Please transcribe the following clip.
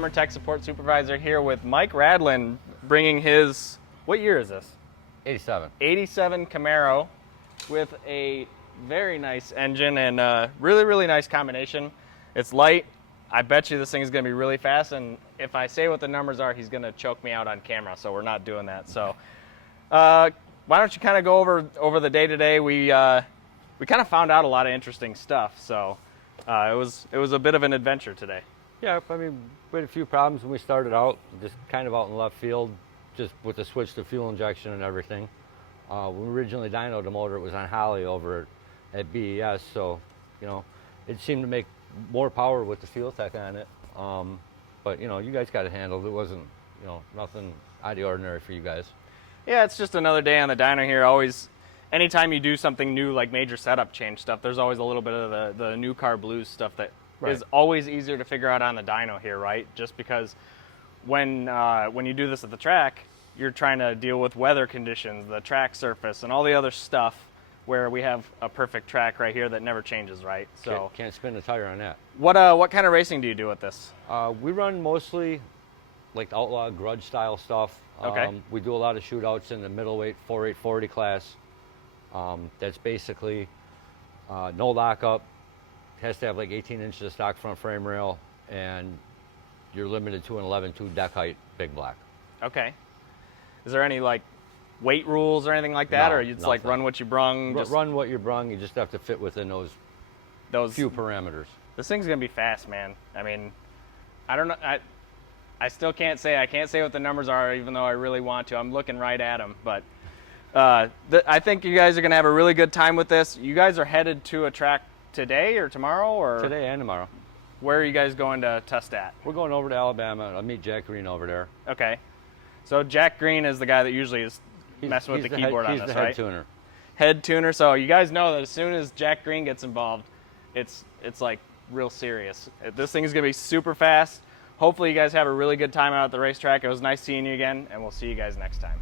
Hammer Tech Support Supervisor here with Mike Radlein, bringing his, what year is this? 87. 87 Camaro with a very nice engine and really, really nice combination. It's light. I bet you this thing is going to be really fast, and if I say what the numbers are, he's going to choke me out on camera, so we're not doing that. So why don't you kind of go over the day-to-day? We kind of found out a lot of interesting stuff, so it was a bit of an adventure today. Yeah, I mean, we had a few problems when we started out, just kind of out in left field, just with the switch to fuel injection and everything. When we originally dynoed the motor, it was on Holly over at BES, so, you know, it seemed to make more power with the FuelTech on it. But, you know, you guys got it handled. It wasn't, you know, nothing out of the ordinary for you guys. Yeah, it's just another day on the dyno here. Always, anytime you do something new, like major setup change stuff, there's always a little bit of the new car blues stuff that is always easier to figure out on the dyno here, right? Just because when you do this at the track, you're trying to deal with weather conditions, the track surface, and all the other stuff, where we have a perfect track right here that never changes, right? So can't spin a tire on that. What kind of racing do you do with this? We run mostly like the outlaw grudge style stuff. Okay. We do a lot of shootouts in the middleweight 4840 class. That's basically no lockup. Has to have like 18 inches of stock front frame rail, and you're limited to an 11.2 deck height big block. Okay. Is there any like weight rules or anything like that, no, or you just like run what you brung? Run what you brung. You just have to fit within those few parameters. This thing's gonna be fast, man. I mean, I don't know. I still can't say. I can't say what the numbers are, even though I really want to. I'm looking right at them, but I think you guys are gonna have a really good time with this. You guys are headed to a track today or tomorrow, or today and tomorrow. Where are you guys going to test at? We're going over to Alabama. I'll meet Jack Green over there. Okay. So Jack Green is the guy that usually is messing with the keyboard on this, right? He's the head tuner. Head tuner. So you guys know that as soon as Jack Green gets involved, it's like real serious. This thing is going to be super fast. Hopefully you guys have a really good time out at the racetrack. It was nice seeing you again, and we'll see you guys next time.